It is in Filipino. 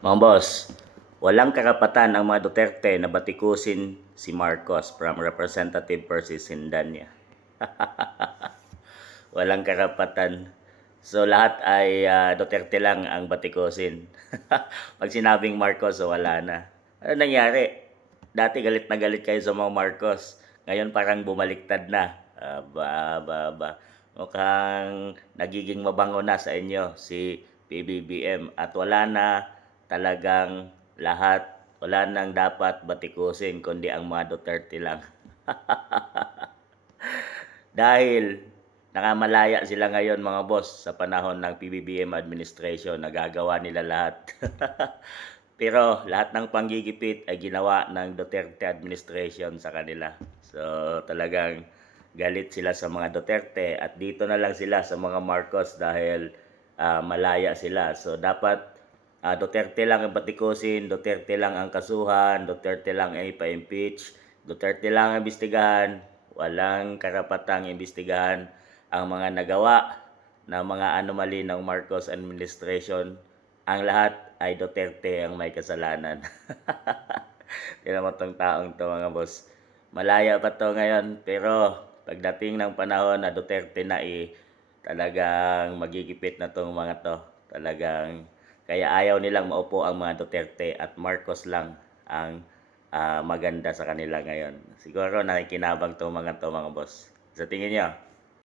Mga boss, walang karapatan ang mga Duterte na batikusin si Marcos from Representative Percy Sindanya. Walang karapatan. So lahat ay Duterte lang ang batikusin. Pag sinabing Marcos, so wala na. Ano nangyari? Dati galit na galit kayo sa mga Marcos. Ngayon parang bumaliktad na. Ba. Mukhang nagiging mabango na sa inyo si PBBM at wala na talagang lahat. Wala nang dapat batikusin kundi ang mga Duterte lang. Dahil nakamalaya sila ngayon mga boss sa panahon ng PBBM administration, nagagawa nila lahat. Pero lahat ng panggigipit ay ginawa ng Duterte administration sa kanila. So talagang galit sila sa mga Duterte at dito na lang sila sa mga Marcos dahil malaya sila. So dapat Duterte lang ang batikusin, Duterte lang ang kasuhan, Duterte lang ay pa-impeach, Duterte lang ang imbestigahan, walang karapatang imbestigahan ang mga nagawa ng mga anomaly ng Marcos administration. Ang lahat ay Duterte ang may kasalanan. Tignan mo tong taong to mga boss. Malaya pa to ngayon pero pagdating ng panahon na Duterte na talagang magigipit na tong mga to. Talagang kaya ayaw nilang maupo ang mga Duterte at Marcos lang ang maganda sa kanila ngayon. Siguro nakikinabang tong mga to mga boss. Sa tingin niyo?